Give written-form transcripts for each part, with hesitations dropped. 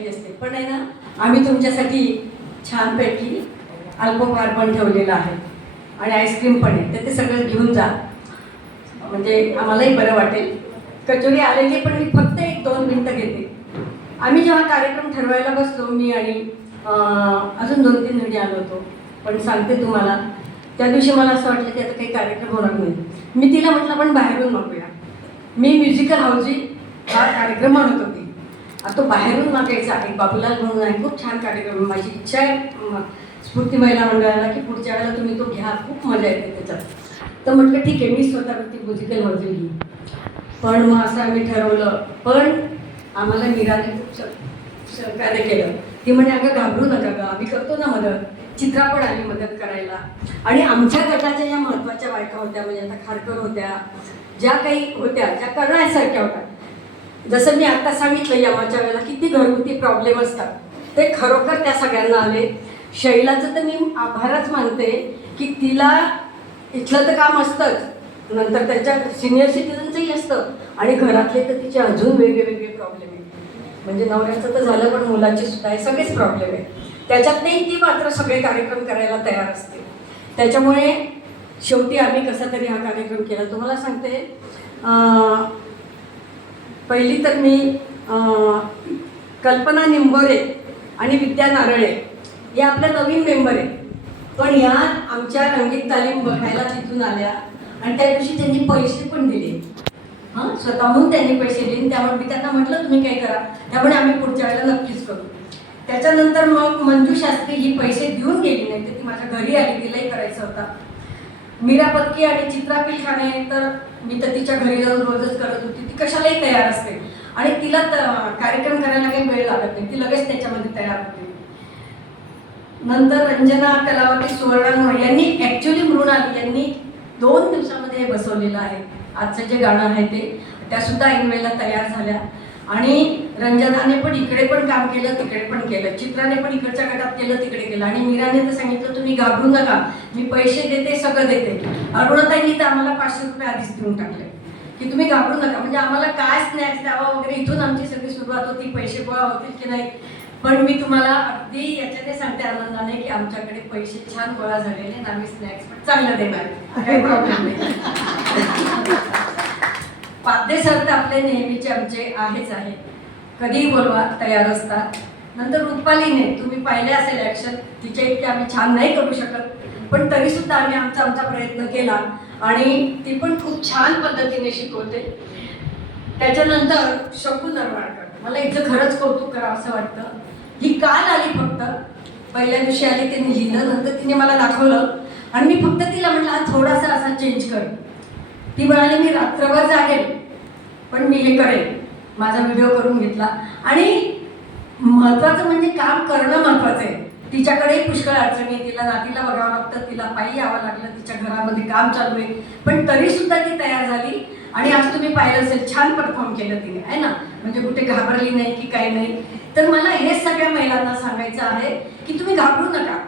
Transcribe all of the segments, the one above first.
घ्यायची असते, पण आहे ना आम्ही तुमच्यासाठी छानपैकी अल्पोपहार पण ठेवलेला आहे आणि आईस्क्रीम पण आहे, तर ते सगळं घेऊन जा, म्हणजे आम्हालाही बरं वाटेल. कचोरी आलेली पण मी फक्त 1-2 मिनटं घेते. आम्ही जेव्हा कार्यक्रम ठरवायला बसलो, मी आणि अजून 2-3 जणी आलो होतो, पण सांगते तुम्हाला त्या दिवशी मला असं वाटलं की आता काही कार्यक्रम होणार नाही. मी तिला म्हटलं पण बाहेरून मागूया. मी म्युझिकल हाऊजी हा कार्यक्रम म्हणत होती, आता तो बाहेरून मागायचा आहे. बाबूलाल म्हणून आहे, खूप छान कार्यक्रम. माझी इच्छा आहे स्फूर्ती महिला मंडळाला की पुढच्या वेळेला तुम्ही तो घ्या, खूप मजा येते त्याच्यात. तर म्हटलं ठीक आहे, मी स्वतःवरती म्युझिकल हाऊजी घेईन. पण मग असं आम्ही ठरवलं, पण आम्हाला मीराने खूप सहकार्य केलं. ती म्हणे अगं घाबरू नका गं, आम्ही करतो ना मदत. चित्रा पण आली मदत करायला. आणि आमच्या गटाच्या ज्या महत्त्वाच्या बायका होत्या, म्हणजे आता खारकर होत्या, ज्या काही होत्या, ज्या करण्यासारख्या होत्या, जसं मी आता सांगितलं यमाच्या वेळेला किती घरगुती प्रॉब्लेम असतात, ते खरोखर त्या सगळ्यांना आले. शैलाचं तर मी आभारच मानते की तिला इथलं तर काम असतंच, नंतर त्याच्या सिनियर सिटीजनचंही असतं, आणि घरातले तर तिचे अजून वेगळे प्रॉब्लेम आहे. म्हणजे नवऱ्याचं तर झालं, पण मुलाचे सुद्धा हे सगळेच प्रॉब्लेम आहे. त्याच्यात नाही ती मात्र सगळे कार्यक्रम करायला तयार असते. त्याच्यामुळे शेवटी आम्ही कसा तरी हा कार्यक्रम केला. तुम्हाला सांगते, पहिली तर मी कल्पना निंबोरे आणि विद्या नारळे या आपल्या नवीन मेंबर आहे, पण या आमच्या रंगीत तालीम बघायला तिथून आल्या आणि त्या दिवशी त्यांनी पैसे पण दिले. हां, स्वतःहून त्यांनी पैसे दिले. त्यामुळे मी त्यांना म्हटलं तुम्ही काय करा, त्यामुळे आम्ही पुढच्या वेळेला नक्कीच करू. त्याच्यानंतर मग मंजू शास्त्री ही पैसे देऊन गेली नाही, तर ती माझ्या घरी आली, तिलाही करायचं होता. मीरा पत्की आणि चित्रा पिलखाने, तर मी तर तिच्या घरी जाऊन रोजच करत होती. ती कशालाही तयार असते आणि तिला कार्यक्रम करायला काही वेळ लागत नाही, ती लगेच त्याच्यामध्ये तयार होते. नंतर रंजना कलावती सुवर्णा यांनी ॲक्च्युली मृणाली यांनी 2 दिवसामध्ये हे बसवलेलं आहे. आजचं जे गाणं आहे ते, त्यासुद्धा ऐन वेळेला तयार झाल्या. आणि रंजनाने पण इकडे पण काम केलं, तिकडे पण केलं. चित्राने पण इकडच्या गटात केलं, तिकडे केलं. आणि मीराने तर सांगितलं तुम्ही घाबरू नका, मी पैसे देते, सगळं देते. अरुणाताईंनी तर आम्हाला 500 रुपये आधीच देऊन टाकले की तुम्ही घाबरू नका, म्हणजे आम्हाला काय स्नॅक्स द्यावा वगैरे इथून आमची सगळी सुरुवात होती. पैसे गोळा होतील की नाही, पण मी तुम्हाला अगदी याच्याने सांगते आनंदाने की आमच्याकडे पैसे छान गोळा झालेले आणि आम्ही स्नॅक्स पण चांगलं देणार, काही प्रॉब्लेम नाही. पाध्ये सर तर आपले नेहमीचे आमचे आहेच आहे, कधीही बोलवा तयार असतात. नंतर रुपालीने तुम्ही पाहिले असेल ॲक्शन, तिच्या इतके आम्ही छान नाही करू शकत, पण तरीसुद्धा आम्ही आमचा प्रयत्न केला आणि ती पण खूप छान पद्धतीने शिकवते. त्याच्यानंतर शकू नरवाडकर, मला इथं खरंच कौतुक करावं असं वाटतं. ही काल आली, फक्त पहिल्या दिवशी आली, त्यांनी लिहिलं, नंतर तिने मला दाखवलं आणि मी फक्त तिला म्हटलं हा थोडासा असा चेंज कर. ती म्हणाली मी रात्रभर जागेल पण मी हे करेन. माझा व्हिडिओ करून घेतला आणि महत्त्वाचं म्हणजे काम करणं महत्त्वाचं आहे. तिच्याकडेही पुष्कळ अडचणी, तिला नातीला बघावं लागतं, तिला पायी यावं लागलं, तिच्या घरामध्ये काम चालू आहे, पण तरीसुद्धा ती तयार झाली आणि आज तुम्ही पाहिलं असेल छान परफॉर्म केलं तिने, आहे ना, म्हणजे कुठे घाबरली नाही की काही नाही. तर मला हेच सगळ्या महिलांना सांगायचं आहे की तुम्ही घाबरू नका.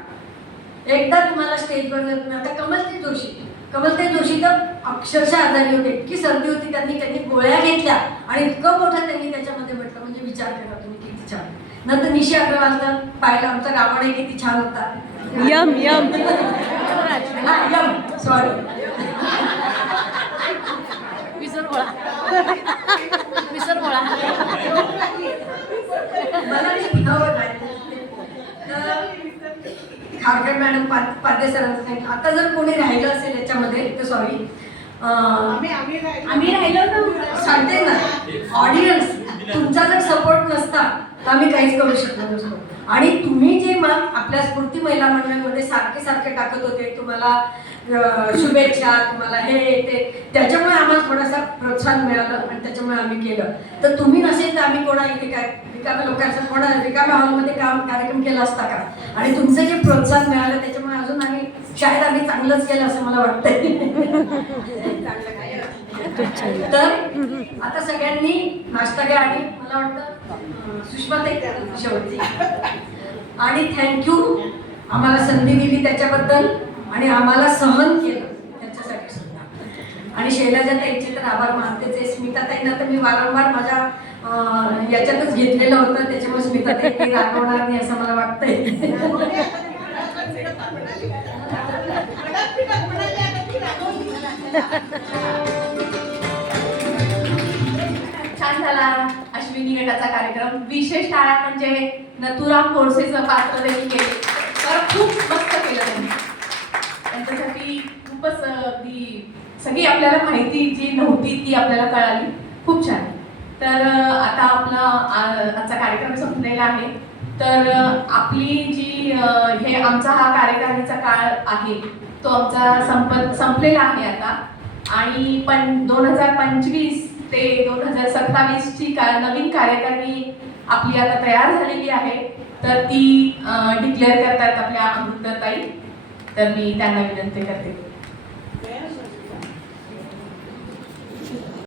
एकदा तुम्हाला स्टेजवर तुम्ही आता कमलताई जोशी तर अक्षरशः आजारी होते, इतकी सर्दी होती, त्यांनी गोळ्या घेतल्या आणि इतकं मोठं त्यांनी त्याच्यामध्ये म्हटलं, म्हणजे विचार करा तुम्ही किती छान. नंतर निशी अग्रवालचं पाहिलं, आमचा रावण किती छान होता. यम सॉरी विसरगोळा खारकर मॅडम पाध्ये सरांचं सांगितलं. आता जर कोणी राहिलं असेल याच्यामध्ये तर सॉरी, आम्ही राहिलो ना, सांगते ना, ऑडियन्स तुमचा जर सपोर्ट नसता तर आम्ही काहीच करू शकलो नसतो. आणि तुम्ही जे मग आपल्या स्फूर्ती महिला मंडळामध्ये सारखे टाकत होते, तुम्हाला शुभेच्छा, तुम्हाला हे ते, त्याच्यामुळे आम्हाला थोडासा प्रोत्साहन मिळालं आणि त्याच्यामुळे आम्ही केलं. तर तुम्ही नसेल तर आम्ही कोणा इथे काय रिकाम्या लोकांचं कोणा रिकाम्या हॉलमध्ये कार्यक्रम केला असता का? आणि तुमचं जे प्रोत्साहन मिळालं त्याच्यामुळे अजून आम्ही चांगलंच केलं असं मला वाटतंय. तर आता सगळ्यांनी नाश्ता घ्या आणि मला वाटतं सुषमाताई शेवटची, आणि थँक्यू आम्हाला संधी दिली त्याच्याबद्दल आणि आम्हाला सहन केलं त्याच्यासाठी सुद्धा. आणि शैलजा ताईंचे तर आभार मानतेच आहे. स्मिता ताईंना तर मी वारंवार माझ्या याच्यातच घेतलेलं होतं, त्याच्यामुळे स्मिता ताई काही रागवणार नाही असं मला वाटतंय. छान झाला अश्विनी गटाचा कार्यक्रम. विशेष टाळ्या म्हणजे नथुराम गोडसेचं पात्र त्यांनी केले, तर खूप मस्त केलं त्यांनी. त्यांच्यासाठी खूपच ती सगळी आपल्याला माहिती जी नव्हती ती आपल्याला कळाली. खूप छान. तर आता आपला आजचा कार्यक्रम संपलेला आहे. तर आपली जी हे आमचा हा कार्यकारिणीचा काळ आहे तो आमचा संपलेला आहे आता. आणि 2025 ते 2027 ची नवीन कार्यकारिणी आपली आता तयार झालेली आहे. तर ती डिक्लेअर करतात आपल्या अमृताताई. तर मी त्यांना विनंती करते.